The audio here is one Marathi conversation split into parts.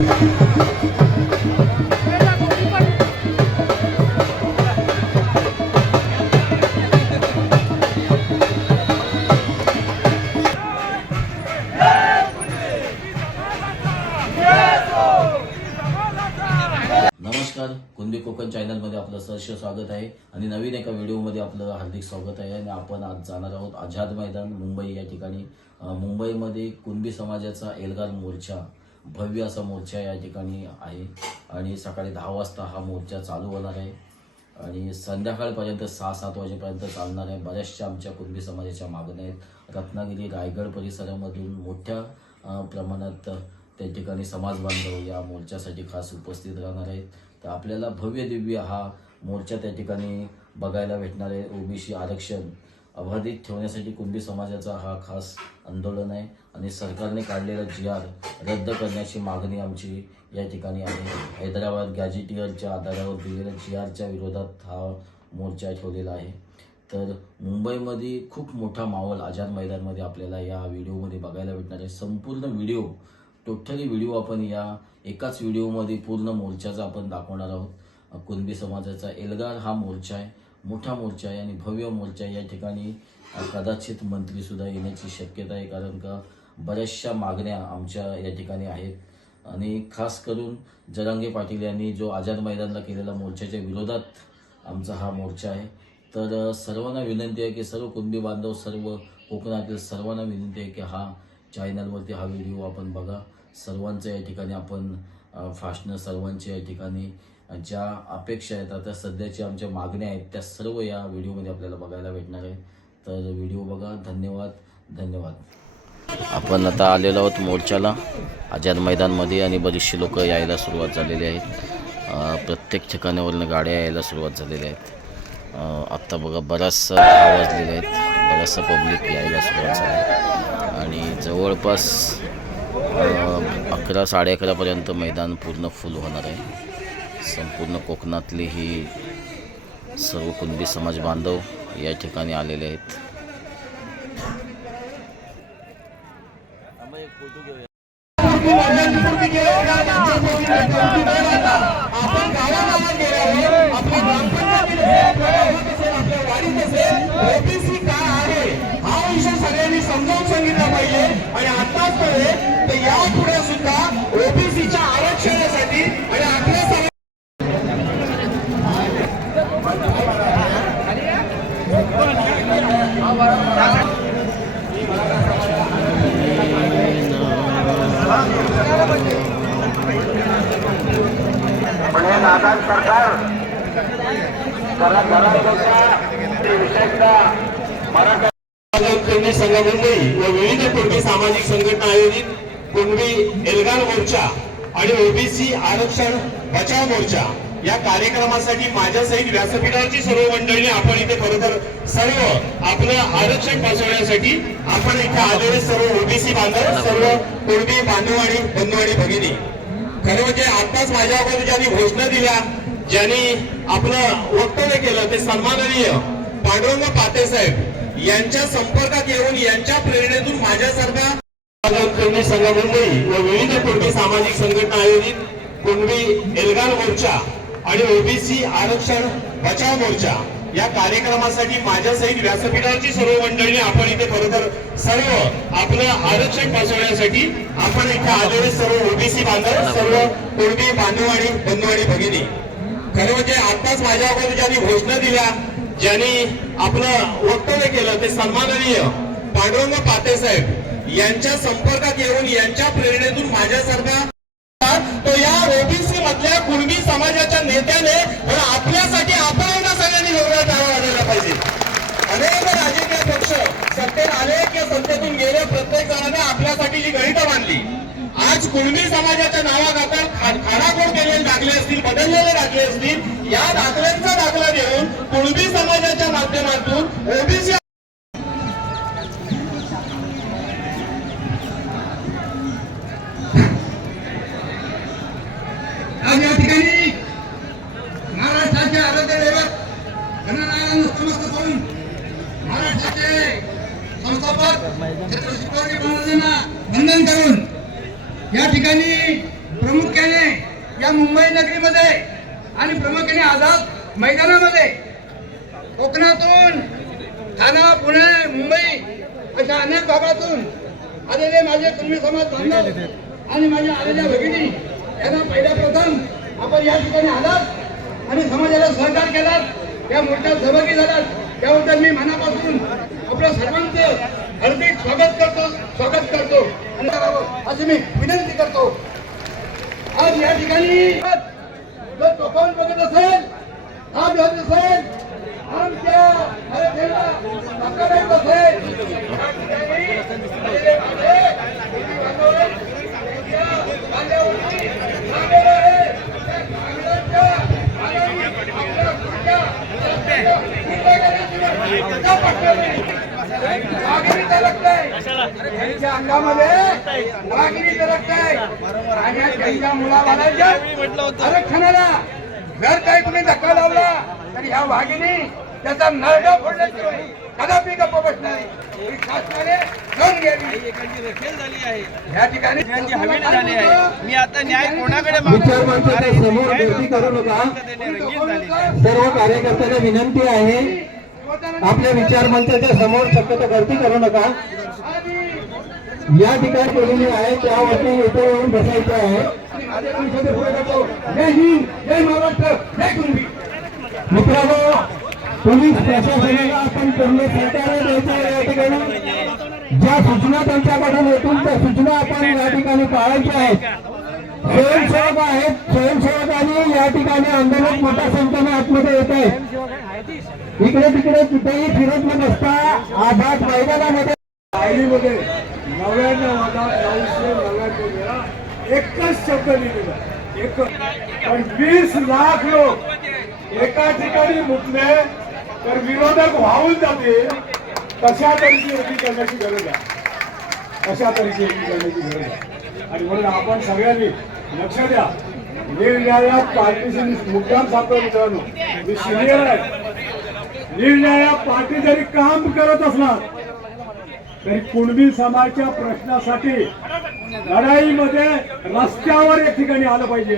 नमस्कार कुंदी कोकण चॅनलमध्ये आपलं सहर्ष स्वागत आहे आणि नवीन एका व्हिडिओमध्ये आपलं हार्दिक स्वागत आहे आणि आपण आज जाणार आहोत आझाद मैदान मुंबई या ठिकाणी. मुंबईमध्ये कुणबी समाजाचा एल्गार मोर्चा भव्य असा मोर्चा या ठिकाणी आहे. आणि सकाळी दहा वाजता हा मोर्चा चालू होणार आहे. आणि संध्याकाळपर्यंत सहा सात वाजेपर्यंत चालणार आहे. बऱ्याचशा आमच्या कुणबी समाजाच्या मागण्या आहेत. रत्नागिरी रायगड परिसरामधून मोठ्या प्रमाणात त्या ठिकाणी समाज बांधव या मोर्चासाठी खास उपस्थित राहणार आहेत. तर आपल्याला भव्य दिव्य हा मोर्चा त्या ठिकाणी बघायला भेटणार आहे. ओबीसी आरक्षण अबाधित ठेवण्यासाठी कुणबी समाजाचा हा खास आंदोलन आहे आणि सरकारने काढलेला जी आर रद्द करण्याची मागणी आमची या ठिकाणी आहे. हैदराबाद गॅजेटियरच्या आधारावर दिलेल्या जी आरच्या विरोधात हा मोर्चा ठेवलेला आहे. तर मुंबईमध्ये खूप मोठा माहोल आझाद मैदानमध्ये आपल्याला या व्हिडिओमध्ये बघायला भेटणार आहे. संपूर्ण व्हिडिओ टोटली व्हिडिओ आपण या एकाच व्हिडिओमध्ये पूर्ण मोर्चाचा आपण दाखवणार आहोत. कुणबी समाजाचा एल्गार हा मोर्चा आहे. मोठा मोर्चा आहे आणि भव्य मोर्चा या ठिकाणी कदाचित मंत्रीसुद्धा येण्याची शक्यता आहे कारण का बऱ्याचशा मागण्या आमच्या या ठिकाणी आहेत. आणि खास करून जरांगे पाटील यांनी जो आझाद मैदानला केलेला मोर्चाच्या विरोधात आमचा हा मोर्चा आहे. तर सर्वांना विनंती आहे की सर्व कुणबी बांधव सर्व कोकणातील सर्वांना विनंती आहे की हा चॅनलवरती हा व्हिडिओ आपण बघा. सर्वांचं या ठिकाणी आपण फासणं सर्वांच्या या ठिकाणी ज्या अपेक्षा आहेत आता सध्याच्या आमच्या मागण्या आहेत त्या सर्व या व्हिडिओमध्ये आपल्याला बघायला भेटणार आहे तर व्हिडिओ बघा. धन्यवाद. धन्यवाद. आपण आता आलेलो आहोत मोर्चाला. आझाद मैदानमध्ये आणि बरीचशी लोक यायला सुरुवात झालेली आहेत. प्रत्येक ठिकाणावरनं गाड्या यायला सुरुवात झालेल्या आहेत. आत्ता बघा बराचसा आवाजलेले आहेत बराचसा पब्लिक यायला सुरुवात झाली आणि जवळपास अकरा साडे अकरापर्यंत मैदान पूर्ण फुल होणार आहे. संपूर्ण कोकणातली ही सर्व कुणबी समाज बांधव या ठिकाणी आलेले आहेत. व्यासपीठाची सर्व मंडळी आपण इथे खरोखर सर्व आपलं आरक्षण बसवण्यासाठी आपण इथे आलेले सर्व ओबीसी बांधव सर्व कुणबी बांधव आणि बंधू आणि भगिनी. खरं म्हणजे आताच माझ्या अगोदर ज्यांनी घोषणा दिल्या ज्यांनी आपलं वक्तव्य केलं ते सन्माननीय पांडुरंग पाते साहेब यांच्या संपर्कात येऊन यांच्या प्रेरणेतून माझ्यासारखा संघ मुंबई व विविध कुणबी सामाजिक संघटना आयोजित कुणबी एल्गार मोर्चा आणि ओबीसी आरक्षण बचाव मोर्चा या कार्यक्रमासाठी माझ्यासहित व्यासपीठाची सर्व मंडळी आपण इथे खरोखर सर्व आपलं आरक्षण बसवण्यासाठी आपण इथे आलेले सर्व ओबीसी बांधव सर्व कुणबी बांधव आणि बंधू आणि भगिनी. खरं म्हणजे आताच माझ्या अगोदर ज्यांनी घोषणा दिल्या ज्यांनी आपलं वक्तव्य केलं ते सन्माननीय पांडुरंग पाटे साहेब यांच्या संपर्कात येऊन यांच्या प्रेरणेतून माझ्यासारखा तो या ओबीसी मधल्या कुणबी समाज आपल्या नेत्याने पण आपल्यासाठी आपण सगळ्यांनी वेगळा टाळा आलेला पाहिजे. अनेक राजकीय पक्ष सत्तेत आले किंवा सत्तेतून गेले प्रत्येक जणाने आपल्यासाठी जी गणित मांडली. आज कुणबी समाजाच्या नावाखातर खाडाखोड केलेले दाखले असतील बदललेले दाखले असतील या दाखल्यांचा दाखला देऊन कुणबी समाजाच्या माध्यमातून ओबीसी आज या ठिकाणी महाराष्ट्राचे आरोग्य दैवत गणनारायण समस्त करून महाराष्ट्राचे संस्थापक छत्रपती शिवाजी महाराजांना वंदन करून या ठिकाणी प्रमुख या मुंबई नगरीमध्ये आणि प्रामुख्याने आझाद मैदानामध्ये कोकणातून ठाणा पुणे मुंबई अशा अनेक भागातून आलेले माझे कुणबी समाज बांधव आणि माझ्या आलेल्या भगिनी यांना पहिल्या प्रथम आपण या ठिकाणी आलात आणि समाजाला सहकार केलात या मोठ्या सहभागी झालात त्याबद्दल मी मनापासून आपल्या सर्वांचं हार्दिक स्वागत करतो स्वागत करतो आणि करावं अशी मी विनंती करतो आज या ठिकाणी जर तोफान बघत असेल हा भेद असेल आमच्या मराठीला ताकद येत असेल या ठिकाणी आलेले माझे हिंदी बांधव, त्यांच्या मांड्यावरती लावलेलं आहे. त्या कागदाच्या आधारे आपल्या पुढच्या रस्त्याच्या पुढे गेल्याशिवाय पुढच्या पट्ट्याने वाघिणी तरकतंय. त्यांच्या अंगामध्ये वाघिणी तरकतंय. मुलाबाळांच्या आरक्षणाला जर काही तुम्ही धक्का लावला तर ह्या वाघिणी त्याचा फोडल्याशिवाय कदापि गप्प बसणार. नाही. ही शासनाने नोंद घ्यावी या ठिकाणी हमी झाली आहे. मी आता न्याय कोणाकडे समोर गर्दी करू नका. सर्व कार्यकर्त्यांना विनंती आहे. आपल्या विचार मंचाच्या समोर शक्यतो गर्दी करू नका. या ठिकाणी केलेली आहे त्यावरती इथे येऊन बसायचं आहे. जय हिंद जय महाराष्ट्र जय कुणबी मित्रांनो पोलीस प्रशासनाला आपण पूर्ण सरकारला द्यायचं या ठिकाणी ज्या सूचना त्यांच्याकडून येतील त्या सूचना आपण या ठिकाणी पाळायच्या आहेत स्वयंसेवक आहेत स्वयंसेवकांनी या ठिकाणी आंदोलन मोठ्या संख्येने आतमध्ये येत आहे इकडे तिकडे कुठेही फिरत न बसता आझाद मैदानामध्ये नव्याण्णव हजार नऊशे नव्याण्णव वेळा एकच शब्द लिहिलेला एक पण वीस लाख लोक एका ठिकाणी मुकले तर विरोधक वाहून जातील. तशा तऱ्हेची एकी करण्याची गरज आहे? तशा तऱ्हेची एकी करण्याची गरज आहे? आणि म्हणून आपण सगळ्यांनी लक्ष द्या. निर्णया पार्टीशी मुद्दाम सांगतो मित्रांनो. मी सिनियर आहे. निर्णया पार्टी जरी काम करत असणार तरी कुणबी समाजाच्या प्रश्नासाठी लढाईमध्ये रस्त्यावर एक ठिकाणी आलं पाहिजे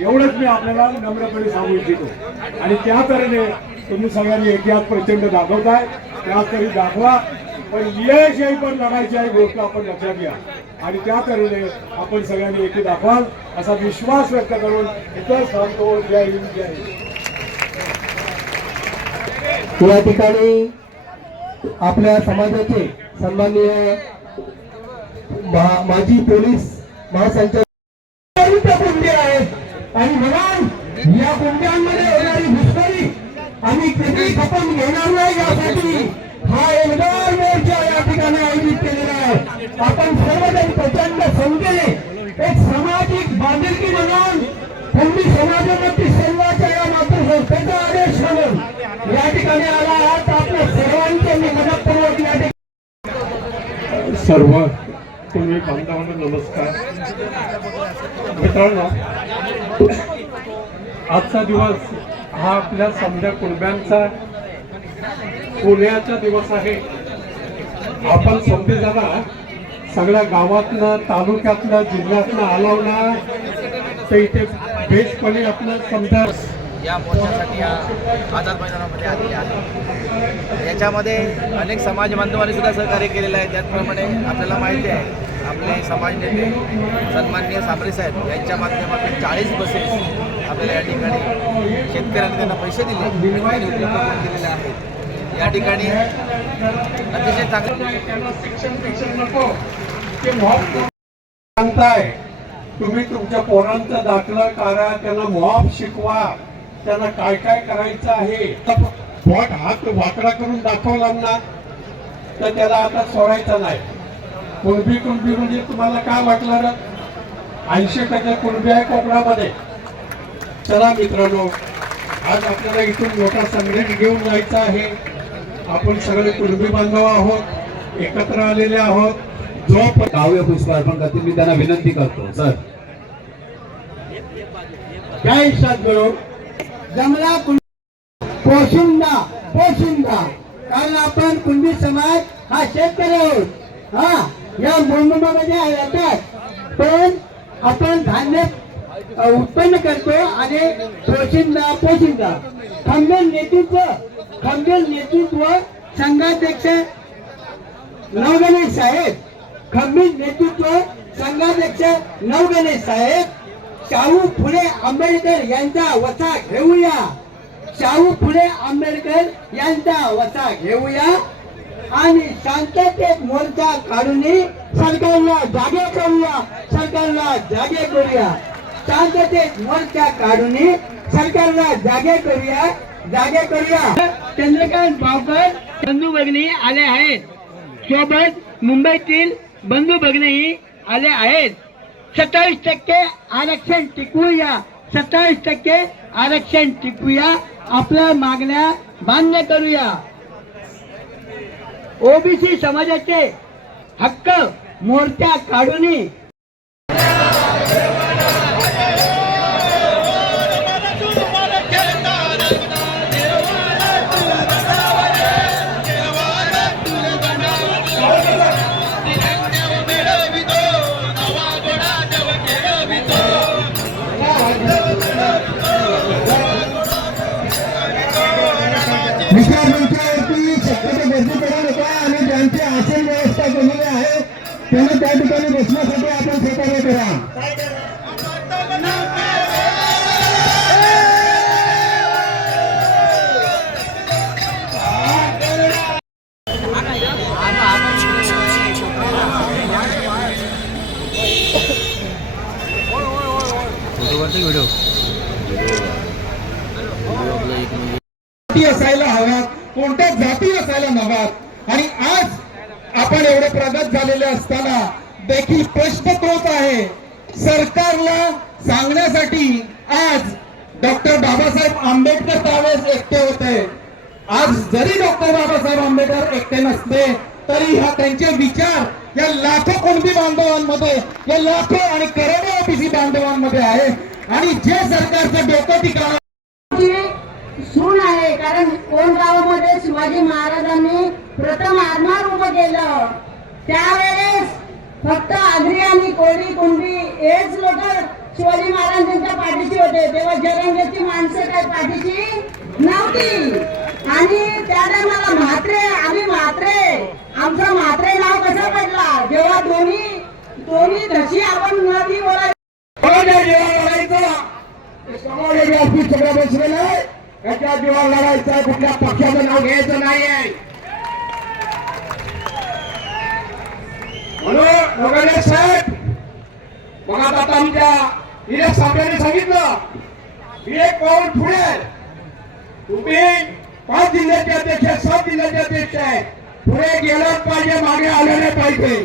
एवढंच मी आपल्याला नम्रपणे सांगू इच्छितो. आणि त्या तऱ्हेने तुम्ही सगळ्यांनी इतिहास प्रचंड दाखवताय त्या तरी दाखवा. पण यश आहे पण लढायची आहे गोष्ट आपण लक्षात घ्या. आणि त्या तऱ्हेने आपण सगळ्यांनी एकी दाखवाल असा विश्वास व्यक्त करून इतर सांगतो जय हिंद जय हिंद. या ठिकाणी आपल्या समाजाचे सन्माननीय माजी पोलीस महासंचालक कुंडे आहेत. आणि म्हणून या कुंड्यांमध्ये होणारी घुसखोरी आम्ही कधी खपवून घेणार नाही यासाठी हा एल्गार मोर्चा या ठिकाणी आयोजित केलेला आहे. आपण सर्वजण प्रचंड संख्येने एक सामाजिक बांधिलकी म्हणून कुंडी समाजामध्ये सेवाच्या संस्थेचा आदेश म्हणून या ठिकाणी आला आहात. आपल्या सर्वांचे मी मनपूर्वक या ठिकाणी सर्व तुम्ही बांधवांना नमस्कार. मित्रांनो आजचा दिवस हा आपल्या समजा कुणब्यांचा पुण्याचा दिवस आहे. आपण समजे सगळ्या गावातनं तालुक्यातनं जिल्ह्यातनं आलावना तर इथे बेसपणे आपलं समजा या मोर्चासाठी या आझाद मैदानामध्ये आलेले आहे याच्यामध्ये अनेक समाज बांधवांनी सुद्धा सहकार्य केलेलं आहे. त्याचप्रमाणे आपल्याला माहिती आहे आपले समाज नेते सन्माननीय साबरे साहेब यांच्या माध्यमातून चाळीस बसेस आपल्याला या ठिकाणी शेतकऱ्यांनी त्यांना पैसे दिले उपलब्ध करून दिलेले आहेत. या ठिकाणी अतिशय चांगलं नको सांगताय तुम्ही तुमच्या पोरांचा दाखला करा त्यांना मॉब शिकवा. त्यांना काय काय करायचं आहे? पोट हात वाकडा करून दाखवला ना तर त्याला आता सोडायचा नाही. कुणबी कुणबी म्हणजे तुम्हाला काय वाटलं ऐंशी टक्के कुणबी आहे कोकणामध्ये. चला मित्रांनो आज आपल्याला इथून मोठा संदेश घेऊन जायचा आहे. आपण सगळे कुणबी बांधव आहोत एकत्र आलेले आहोत. जो पण काव्य पुष्प अर्पण करतील मी त्यांना विनंती करतो सर. जय सद्गुरु जमला कुं- पोशिंदा पोशिंदा. कारण आपण कुंडी समाज हा शेतकरी आहोत. हा या भूमिमध्ये येतात पण आपण धान्य उत्पन्न करतो आणि पोशिंदा पोशिंदा. खंबीर नेतृत्व खंबीर नेतृत्व संघाध्यक्ष नवगणेश साहेब. खंबीर नेतृत्व संघाध्यक्ष नवगणेश साहेब. शाहू फुले आंबेडकर यांचा वसा घेऊया. शाहू फुले आंबेडकर यांचा वसा घेऊया. आणि शांततेत मोर्चा काढून सरकारला जागे करूया. सरकारला जागे करूया. शांततेत मोर्चा काढून सरकारला जागे करूया. जागे करूया. चंद्रकांत भावकर बंधू भगिनी आले आहेत. सोबत मुंबईतील बंधू भगिनीही आले आहेत. सत्तावीस टक्के आरक्षण टिकवूया. सत्तावीस टक्के आरक्षण टिकवूया. आपल्या मागण्या मान्य करूया. ओबीसी समाजाचे हक्क मोर्चा काढून शक्यतो गर्दी आणि ज्यांची आसन व्यवस्था केलेली आहे त्यांना त्या ठिकाणी बसण्यासाठी आपण सहकार्य करा. एकटे नसते तरी हा त्यांचे विचार या लाखो कुणबी बांधवांमध्ये या लाखो आणि करोडो ओबीसी बांधवांमध्ये आहे. आणि जे सरकारचं डोकं टिकाव सून आहे कारण कोण शिवाजी महाराजांनी प्रथम आरमार उभं केलं. त्यावेळेस फक्त आगरी आणि कोळी कुंडी हेच लोक शिवाजी महाराजांच्या पाठीशी होते. तेव्हा जरंगाची माणसं काय पाठीशी नव्हती. आणि त्या टायमाला म्हात्रे आम्ही म्हात्रे. आमचं म्हात्रे नाव कसं पडला? जेव्हा दोन्ही दोन्ही जशी आपण नदी बोलायचं. हो, सगळं बसलेलं आहे. याच्या जीवावर लढायचं कुठल्या पक्षाचं नाव घ्यायचं नाहीये. म्हणून लोकांना साहेब मग आता आमच्या हिरे साहेबांनी सांगितलं ही एक पाऊल पुढे? तुम्ही पाच जिल्ह्याचे अध्यक्ष सात जिल्ह्याचे अध्यक्ष आहे पुढे गेलाच पाहिजे मागे आले? नाही पाहिजे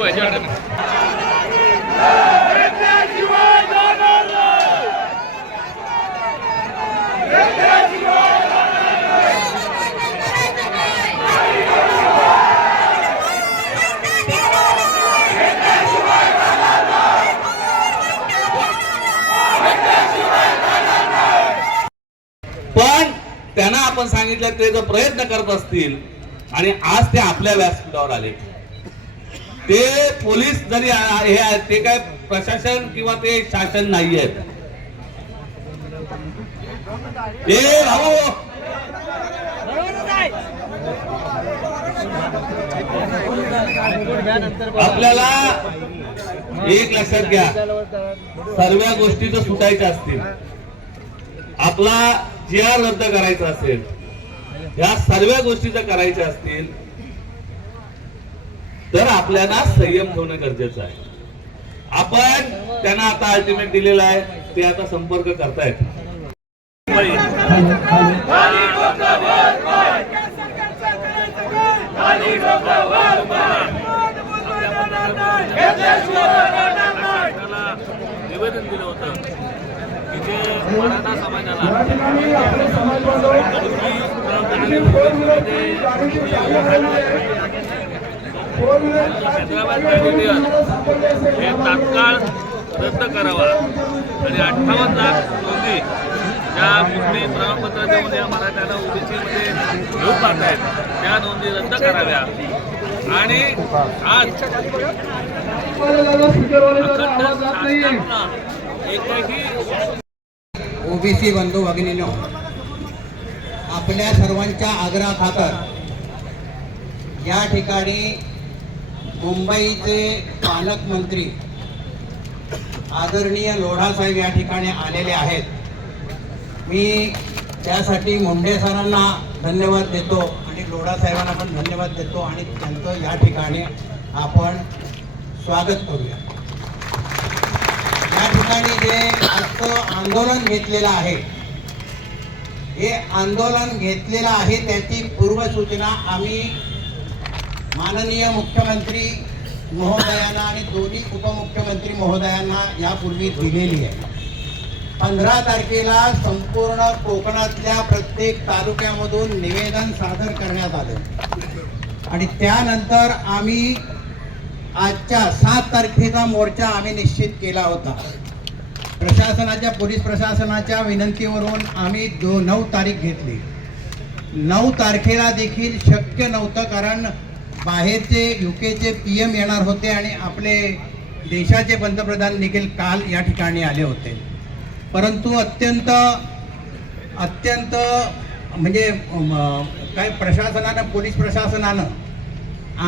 याच्यावर त्यांना आपण सांगितलं ते जर प्रयत्न करत असतील आणि आज ते आपल्या व्यासपीठावर आले. ते पोलीस जरी हे आहेत ते काय प्रशासन किंवा ते शासन नाही आहेत ते भाऊ! आपल्याला एक लक्षात घ्या. सर्व गोष्टी जर सुटायच्या असतील. आपला जी आर रद्द करायचा असेल या सर्व गोष्टी जर करायच्या असतील तर आपल्याला संयम ठेवणं गरजेचं आहे. आपण त्यांना आता अल्टिमेट दिलेला आहे ते आता संपर्क करतायत. निवेदन दिलं होतं की जे मराठा समाजाला या ठिकाणी आपले समाज बांधव आणि फोर व्हीलरची गाडीची चावी हरवली आहे. हैदराबाद पॅव्हिलियन हे तात्काळ रद्द करावा. आणि अठ्ठावन्न लाख नोंदी ज्या कुठली प्रमाणपत्र देऊन या मराठ्याला ओबीसीमध्ये घेऊ पाहत आहेत त्या नोंदी रद्द कराव्या. आणि आज अखंड शासनानं एकही ओबीसी बंधू भगिनीनो आपल्या सर्वांच्या आग्रहाखातर या ठिकाणी मुंबईचे पालकमंत्री आदरणीय लोढासाहेब या ठिकाणी आलेले आहेत. मी त्यासाठी मुंडे सरांना धन्यवाद देतो आणि लोढासाहेबांना पण धन्यवाद देतो आणि त्यांचं या ठिकाणी आपण स्वागत करूया. ठिकाणी जे आजचं आंदोलन घेतलेलं आहे हे आंदोलन घेतलेलं आहे त्याची पूर्वसूचना आम्ही माननीय मुख्यमंत्री महोदयांना आणि दोन्ही उपमुख्यमंत्री महोदयांना यापूर्वी दिलेली आहे. पंधरा तारखेला संपूर्ण कोकणातल्या प्रत्येक तालुक्यामधून निवेदन सादर करण्यात आलं. आणि त्यानंतर आम्ही आजच्या सात तारखेचा मोर्चा आम्ही निश्चित केला होता. प्रशासनाच्या पोलीस प्रशासनाच्या विनंतीवरून आम्ही दो नऊ तारीख घेतली. नऊ तारखेला देखील शक्य नव्हतं कारण बाहेरचे युकेचे पी एम येणार होते आणि आपले देशाचे पंतप्रधान देखील काल या ठिकाणी आले होते. परंतु अत्यंत अत्यंत म्हणजे काय प्रशासनानं पोलीस प्रशासनानं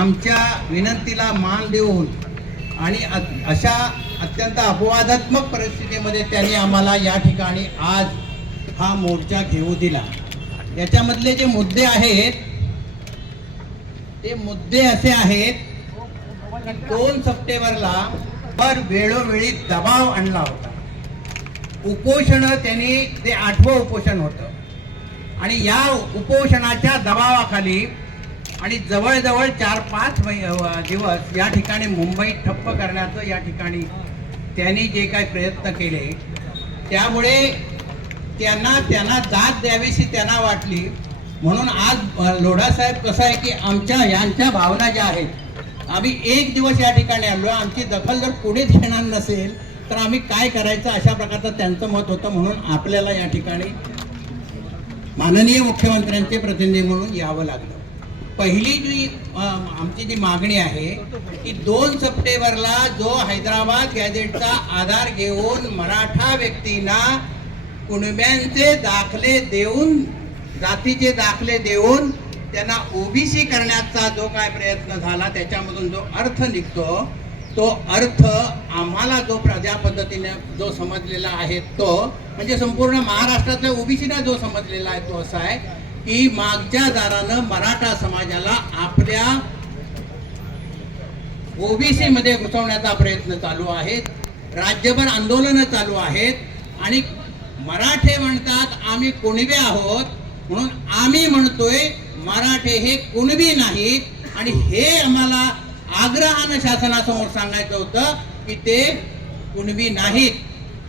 आमच्या विनंतीला मान देऊन आणि अशा अत्यंत अपवादात्मक परिस्थितीमध्ये त्यांनी आम्हाला या ठिकाणी आज हा मोर्चा घेऊ दिला. याच्यामधले जे मुद्दे आहेत ते मुद्दे असे आहेत दोन सप्टेंबरला पर वेळोवेळी दबाव आणला होता. उपोषण त्यांनी ते आठवं उपोषण होतं. आणि या उपोषणाच्या दबावाखाली आणि जवळजवळ चार पाच मै- दिवस या ठिकाणी मुंबई ठप्प करण्याचं या ठिकाणी त्यांनी जे काही प्रयत्न केले त्यामुळे त्यांना त्यांना दाद द्यावीशी त्यांना वाटली. म्हणून आज लोढासाहेब कसं आहे की आमच्या यांच्या भावना ज्या आहेत आम्ही एक दिवस या ठिकाणी आलो. आमची दखल जर पुढे घेणार नसेल तर आम्ही काय करायचं अशा प्रकारचं त्यांचं मत होतं. म्हणून आपल्याला या ठिकाणी माननीय मुख्यमंत्र्यांचे प्रतिनिधी म्हणून यावं लागलं. पहिली जी आमची जी मागणी आहे की दोन सप्टेंबरला जो हैदराबाद गॅजेटचा आधार घेऊन मराठा व्यक्तींना कुणब्यांचे दाखले देऊन जातीचे दाखले देऊन त्यांना ओबीसी करण्याचा जो काय प्रयत्न झाला त्याच्यामधून जो अर्थ निघतो तो अर्थ आम्हाला जो प्रजा पद्धतीने जो समजलेला आहे तो म्हणजे संपूर्ण महाराष्ट्रातल्या ओबीसीला जो समजलेला आहे तो असा आहे की मागच्या दारानं मराठा समाजाला आपल्या ओबीसी मध्ये घुसवण्याचा प्रयत्न चालू आहे राज्यभर आंदोलनं चालू आहेत. आणि मराठे म्हणतात आम्ही कुणबी आहोत. म्हणून आम्ही म्हणतोय मराठे हे कुणबी नाहीत. आणि हे आम्हाला आग्रहानं शासनासमोर सांगायचं होतं की ते कुणबी नाहीत.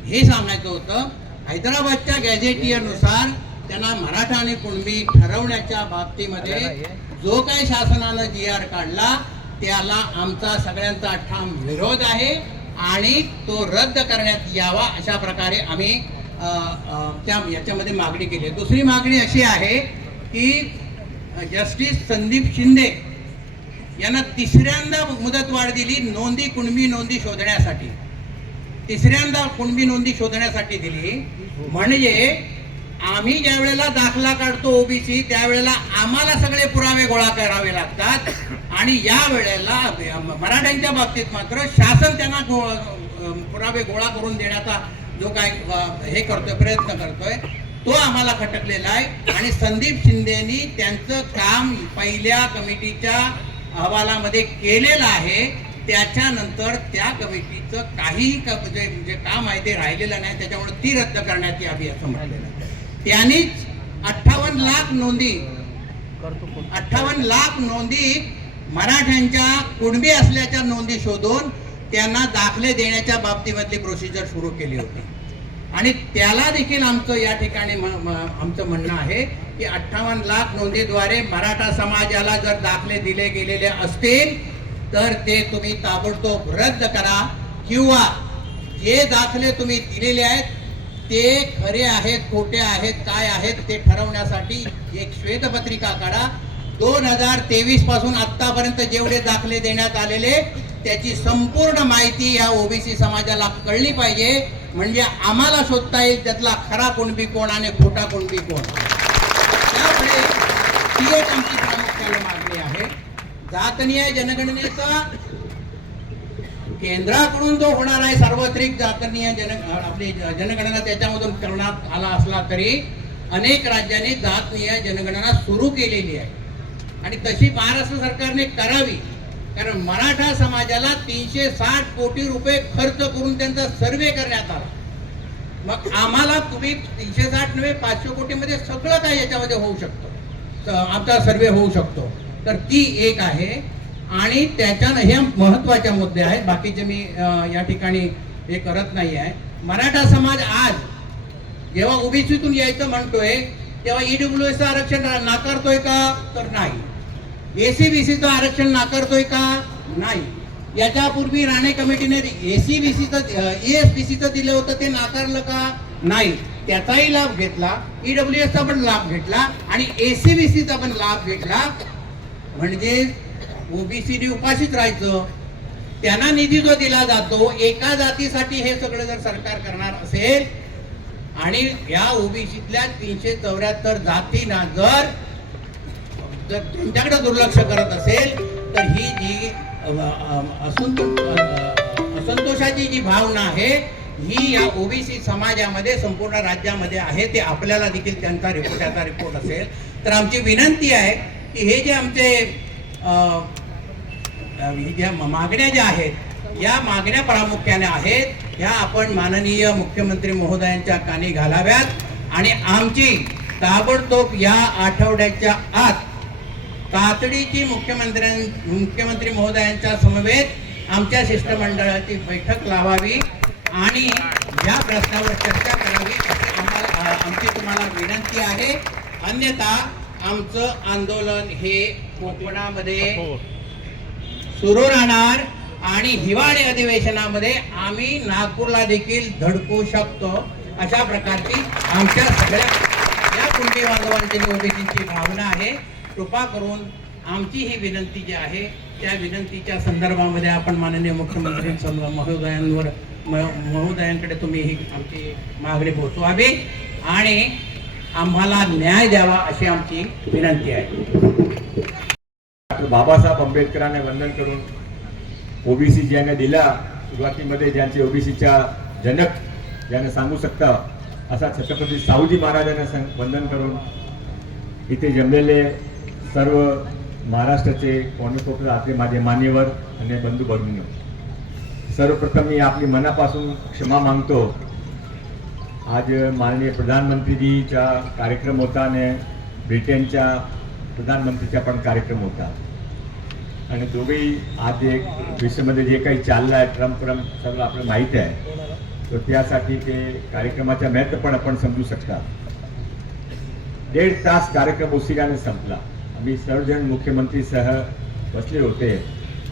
हे सांगायचं होतं. हैदराबादच्या गॅझेटियरनुसार त्यांना मराठा आणि कुणबी ठरवण्याच्या बाबतीमध्ये जो काही शासनानं जी आर काढला त्याला आमचा सगळ्यांचा ठाम विरोध आहे आणि तो रद्द करण्यात यावा अशा प्रकारे आम्ही त्या याच्यामध्ये मागणी केली आहे. दुसरी मागणी अशी आहे की जस्टिस संदीप शिंदे यांना तिसऱ्यांदा मुदतवाढ दिली नोंदी कुणबी नोंदी शोधण्यासाठी. तिसऱ्यांदा कुणबी नोंदी शोधण्यासाठी दिली. म्हणजे आम्ही ज्या वेळेला दाखला काढतो ओबीसी त्यावेळेला आम्हाला सगळे पुरावे गोळा करावे लागतात. आणि या वेळेला मराठ्यांच्या बाबतीत मात्र शासन त्यांना गो- पुरावे गोळा करून देण्याचा जो काय हे करतोय प्रयत्न करतोय तो आम्हाला खटकलेला आहे. आणि संदीप शिंदेनी त्यांचं काम पहिल्या कमिटीच्या अहवालामध्ये केलेलं आहे. त्याच्यानंतर त्या कमिटीचं काहीही म्हणजे काम आहे ते राहिलेलं नाही. त्याच्यामुळे ती रद्द करण्यात यावी असं म्हटलेलं आहे. त्यांनीच अठ्ठावन्न लाख नोंदी अठ्ठावन्न लाख नोंदी मराठ्यांच्या कुणबी असल्याच्या नोंदी शोधून त्यांना दाखले देण्याच्या बाबतीमधली प्रोसिजर सुरू केली होती. आणि त्याला देखील आमचं या ठिकाणी आमचं म्हणणं आहे की अठ्ठावन्न लाख नोंदीद्वारे मराठा समाजाला जर दाखले दिले गेलेले असतील तर ते तुम्ही ताबडतोब रद्द करा किंवा जे दाखले तुम्ही दिलेले आहेत ते खरे आहेत खोटे आहेत काय आहेत ते ठरवण्यासाठी एक श्वेतपत्रिका काढा. दोन हजार तेवीसपासून आतापर्यंत जेवढे दाखले देण्यात आलेले त्याची संपूर्ण माहिती या ओबीसी समाजाला कळली पाहिजे. म्हणजे आम्हाला शोधता येईल त्यातला खरा कुणबी कोण आणि खोटा कुणबी कोण. त्यामुळे ती एक आमची प्रामुख्याने मागणी आहे. जातनीय जनगणनेचा केंद्राकडून जो होणार आहे सार्वत्रिक जातनीय जन आपली जनगणना त्याच्यामधून करण्यात आला असला तरी अनेक राज्यांनी जातनीय जनगणना सुरू केलेली आहे. आणि तशी महाराष्ट्र सरकारने करावी. कारण मराठा समाजाला तीनशे साठ कोटी रुपये खर्च करून त्यांचा सर्वे करण्यात आला. मग आम्हाला तुम्ही तीनशे साठ नव्हे पाचशे कोटीमध्ये सगळं काय याच्यामध्ये होऊ शकतं? आमचा सर्वे होऊ शकतो. तर ती एक आहे. आणि त्याच्यानं हे महत्त्वाचे मुद्दे आहेत. बाकीचे मी या ठिकाणी हे करत नाही आहे मराठा समाज आज जेव्हा ओबीसीतून यायचं म्हणतोय तेव्हा ईडब्ल्यू एसचं आरक्षण नाकारतोय का? तर नाही. एसीबीसीचं आरक्षण नाकारतोय का? नाही. याच्यापूर्वी राणे कमिटीने एसीबीसीचं एएसबीसीचं दिलं होतं ते नाकारलं का? नाही. त्याचाही लाभ घेतला. ईडब्ल्यू एसचा पण लाभ घेतला आणि एसीबीसीचा पण लाभ घेतला. म्हणजे ओबीसीने उपाशीच राहायचं. त्यांना निधी जो दिला जातो एका जातीसाठी हे सगळं जर सरकार करणार असेल आणि या ओबीसीतल्या तीनशे चौऱ्याहत्तर जातींना जर जर त्यांच्याकडे दुर्लक्ष करत असेल तर ही जी असंतोषाची जी भावना आहे ही या ओबीसी समाजामध्ये संपूर्ण राज्यामध्ये आहे ते आपल्याला देखील त्यांचा रिपोर्ट त्याचा रिपोर्ट असेल. तर आमची विनंती आहे की हे जे आमचे ज्या मागण्या ज्या आहेत या मागण्या प्रामुख्याने आहेत ह्या आपण माननीय मुख्यमंत्री महोदयांच्या कानी घालाव्यात. आणि आमची ताबडतोब या आठवड्याच्या आत तातडीची मुख्यमंत्र्यां मुख्यमंत्री महोदयांच्या समवेत आमच्या शिष्टमंडळाची बैठक लावावी. आणि या प्रश्नावर चर्चा करावी अशी आम्हाला आमची तुम्हाला विनंती आहे. अन्यथा आमचं आंदोलन हे कोकणामध्ये सुरू राहणार आणि हिवाळी अधिवेशनामध्ये आम्ही नागपूरला देखील धडकू शकतो अशा प्रकारची आमच्या सगळ्या या कुणबी बांधवांची ओबीसीची भावना आहे. कृपा करून आमची ही विनंती जी आहे त्या विनंतीच्या संदर्भामध्ये आपण माननीय मुख्यमंत्री महोदयांवर महोदयांकडे तुम्ही ही आमची मागणी पोहोचवावी. आणि आम्हाला न्याय द्यावा अशी आमची विनंती आहे. डॉक्टर बाबासाहेब आंबेडकरांना वंदन करून ओबीसी ज्याने दिला. सुरुवातीमध्ये ज्यांचे ओबीसीच्या जनक ज्यांना सांगू शकता असा छत्रपती साहूजी महाराजांना सं- वंदन करून इथे जमलेले सर्व महाराष्ट्राचे कोणकोपरे आपले माझे मान्यवर आणि बंधू भगिनी सर्वप्रथम मी आपली मनापासून क्षमा मागतो. आज माननीय प्रधानमंत्रीजीचा कार्यक्रम होता आणि ब्रिटनच्या प्रधानमंत्रीचा पण कार्यक्रम होता. आणि दोघेही आज एक विश्वमध्ये जे काही चाललं आहे ट्रम्प ट्रम्प सगळं आपल्याला माहीत आहे. तर त्यासाठी ते कार्यक्रमाच्या महत्त्व पण आपण समजू शकता दीड तास कार्यक्रम उशिराने संपला. आम्ही सर्वजण मुख्यमंत्रीसह बसले होते.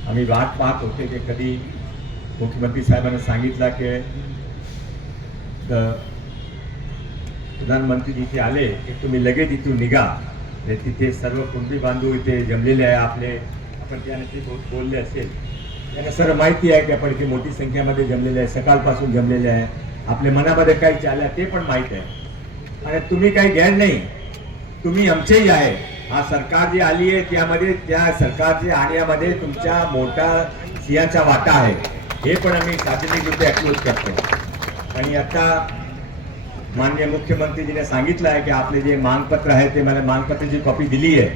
आम्ही वाट पाहत होते की कधी मुख्यमंत्री साहेबांना सांगितलं की प्रधानमंत्री जिथे आले की तुम्ही लगेच इथून निघा. तिथे सर्व कुणबी बांधव इथे जमलेले आहे आपले. आपण त्याने ते बोलले असेल. त्यांना सर्व माहिती आहे की आपण इथे मोठी संख्येमध्ये जमलेले आहे सकाळपासून जमलेले आहे. आपल्या मनामध्ये काही चाललं ते पण माहीत आहे. आणि तुम्ही काही घ्या नाही. तुम्ही आमचेही आहे. हा सरकार जी आली आहे त्यामध्ये त्या सरकारच्या आण्यामध्ये तुमच्या मोठा सिंहाचा वाटा आहे. हे पण आम्ही सार्वजनिकरित्या अक्लोज करतो आणि आता माननीय मुख्यमंत्रीजीने सांगितलं आहे की आपले जे मागपत्र आहे ते मला मागपत्राची कॉपी दिली आहे.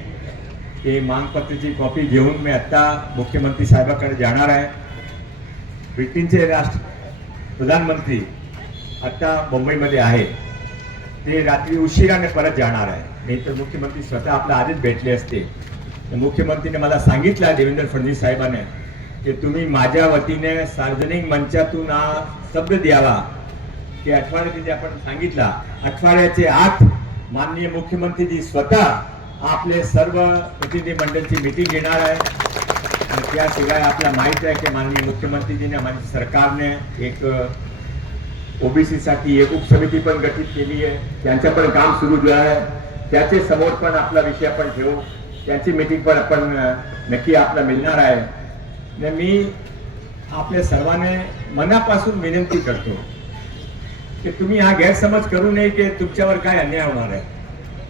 ते मागपत्राची कॉपी घेऊन मी आत्ता मुख्यमंत्री साहेबाकडे जाणार आहे. ब्रिटनचे राष्ट्र प्रधानमंत्री आत्ता मुंबईमध्ये आहे. ते रात्री उशिराने परत जाणार आहे. नाही तर मुख्यमंत्री स्वतः आपल्या आधीच भेटले असते. मुख्यमंत्रीने मला सांगितलं आहे देवेंद्र फडणवीस साहेबांनी की तुम्ही माझ्या वतीने सार्वजनिक मंचातून हा शब्द द्यावा. की आठवड्यात आपण सांगितला आठवड्याचे आठ माननीय मुख्यमंत्रीजी स्वतः आपले सर्व प्रतिनिधी मंडळची मिटिंग घेणार आहे. आणि त्याशिवाय आपल्याला माहीत आहे की माननीय मुख्यमंत्रीजीने माझ्या सरकारने एक ओबीसी एक उपसमिती पण गठीत केली आहे. त्यांचं पण काम सुरू झालं आहे. त्याचे समोर पण आपला विषय आपण ठेवू त्याची मीटिंग पण आपण नक्की आपला मिळणार आहे. मी आपल्या सर्वांना मनापासून विनंती करतो की तुम्ही हा गैरसमज करू नये की तुमच्यावर काय अन्याय होणार आहे.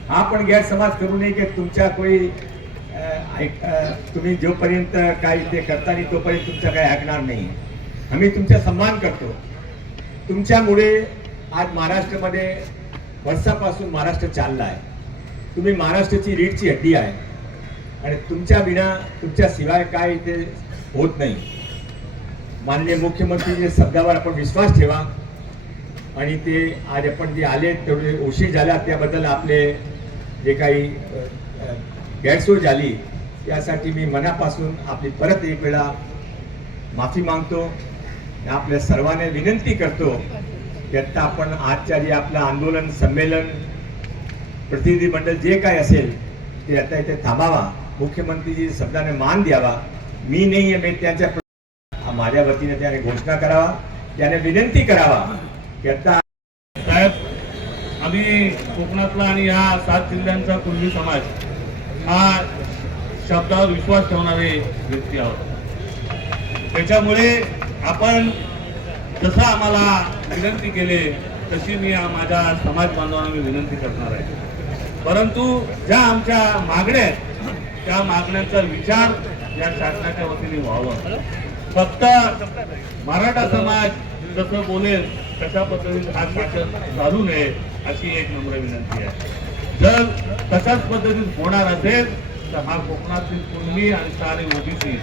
हा पण गैरसमज करू नये की तुमच्या कोई ऐक- तुम्ही जोपर्यंत काही ते करता नाही तोपर्यंत तुमचं काही ऐकणार नाही. आम्ही तुमचा सन्मान करतो. तुमच्यामुळे आज महाराष्ट्रामध्ये वर्षापासून महाराष्ट्र चालला आहे. तुम्ही महाराष्ट्राची रीडची हड्डी आहे. आणि तुमच्या विना तुमच्या शिवाय काय ते होत नाही. माननीय मुख्यमंत्रीच्या शब्दावर आपण विश्वास ठेवा. आणि ते आज आपण जे आले तेवढे उशीर झाला त्याबद्दल आपले जे काही गैरसोय झाली त्यासाठी मी मनापासून आपली परत एक वेळा माफी मागतो आणि आपल्या सर्वांना विनंती करतो की आत्ता आपण आजच्या जे आपलं आंदोलन संमेलन प्रतिनिधीमंडळ जे काय असेल ते आता इथे थांबावा. मुख्यमंत्रीजी शब्दाने मान द्यावा. मी नाही आहे मी त्यांच्या माझ्या वतीने त्याने घोषणा करावा. त्याने विनंती करावा. साहेब आम्ही कोकणातला आणि या सात जिल्ह्यांचा कुणबी समाज हा शब्दावर विश्वास ठेवणारे व्यक्ती आहोत. त्याच्यामुळे आपण जसं आम्हाला विनंती केले तशी मी माझ्या समाज बांधवांना मी विनंती करणार आहे. परंतु ज्या आमच्या मागण्या आहेत त्या मागण्यांचा विचार या शासनाच्या वतीने व्हावं. फक्त मराठा समाज जसं बोलेल तशा पद्धतीने हा शासन चालू नये अशी एक नम्र विनंती आहे. जर तशाच पद्धतीत होणार असेल तर हा कोकणातील कुणबी आणि सारे ओबीसी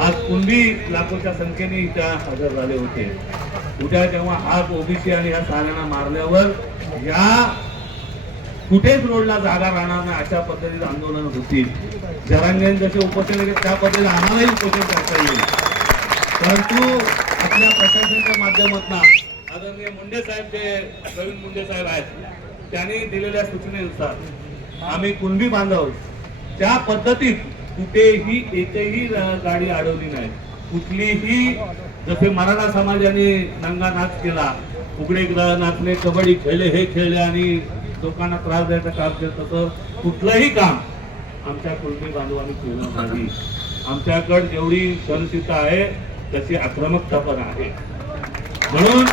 आज कुणबी लाखोच्या संख्येने इथं हजर झाले होते. उद्या जेव्हा हा ओबीसी आणि ह्या साऱ्यांना मारल्यावर या कुठेच रोडला जागा राहणार नाही अशा पद्धतीचं आंदोलन होतील. जरांगेन जसे उपोषण केले त्या पद्धतीने आम्हालाही उपोषण करता येईल. परंतु आपल्या प्रशासनाच्या माध्यमातून आदरणीय मुंडे साहेब जे प्रवीण मुंडे साहेब आहेत त्यांनी दिलेल्या सूचनेनुसार आम्ही कुणबी बांधव त्या पद्धतीत कुठेही एकही गाडी अडवली नाही कुठलीही जसे मराठा समाजाने नंगा नाच केला उघडे नाचले कबड्डी खेळले हे खेळले आणि लोकांना त्रास द्यायचं काम केलं तसं कुठलंही काम आमच्या कुणबी बांधवांनी केलं नाही. आमच्याकडे जेवढी सहनशीलता आहे तशी आक्रमकता पण आहे. म्हणून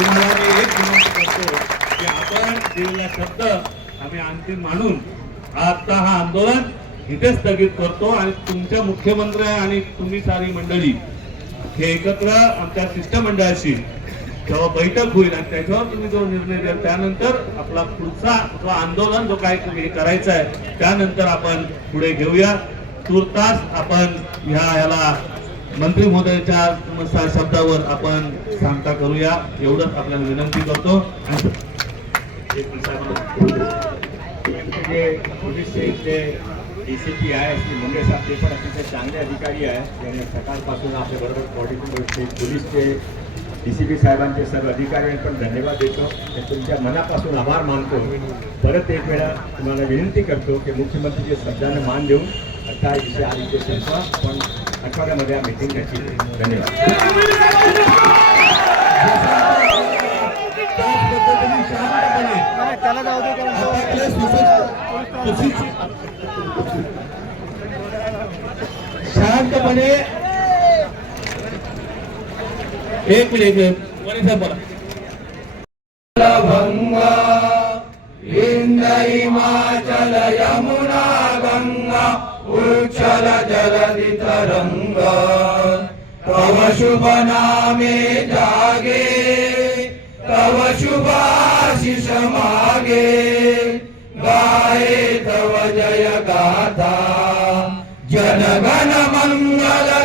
तुम्हाला मी एक विनंती करतो की आपण दिलेला शब्द आम्ही अंतिम मानून आता हा आंदोलन इथे स्थगित करतो आणि तुमच्या मुख्यमंत्री आणि तुम्ही सारी मंडळी हे एकत्र आमच्या शिष्टमंडळाशी जेव्हा बैठक होईल आणि त्याच्यावर तुम्ही जो निर्णय द्याल त्यानंतर आपला पुढचा जो आंदोलन जो काय तुम्ही करायचा आहे त्यानंतर आपण पुढे घेऊया. तुर्तास आपण ह्या याला मंत्री महोदयाच्या शब्दावर आपण सांगता करूया. एवढंच आपल्याला विनंती करतो. जे एक मिनिट जे पोलीसचे इथले डीसीपी आहे श्री मुंडे साहेब ते पण अतिशय चांगले अधिकारी आहेत. त्यांनी सकाळपासून आपल्या बरोबर कोऑर्डिनेट पोलीसचे डी सी पी साहेबांचे सर्व अधिकाऱ्यांना पण धन्यवाद देतो. आणि तुमच्या मनापासून आभार मानतो. परत एक वेळा तुम्हाला विनंती करतो की मुख्यमंत्रीच्या शब्दाने मान देऊन आता विषय आदित्य संपवा पण आठवड्यामध्ये हा मिटिंग घ्यायची. धन्यवाद. शांतपणे त्याला जाऊ दे शांतपणे एक मिनिट बोला. जल जलदित रंग। तव शुभ नामे जागे। तव शुभाशिष मागे। गाये तव जय गाथा। जनगण मंगल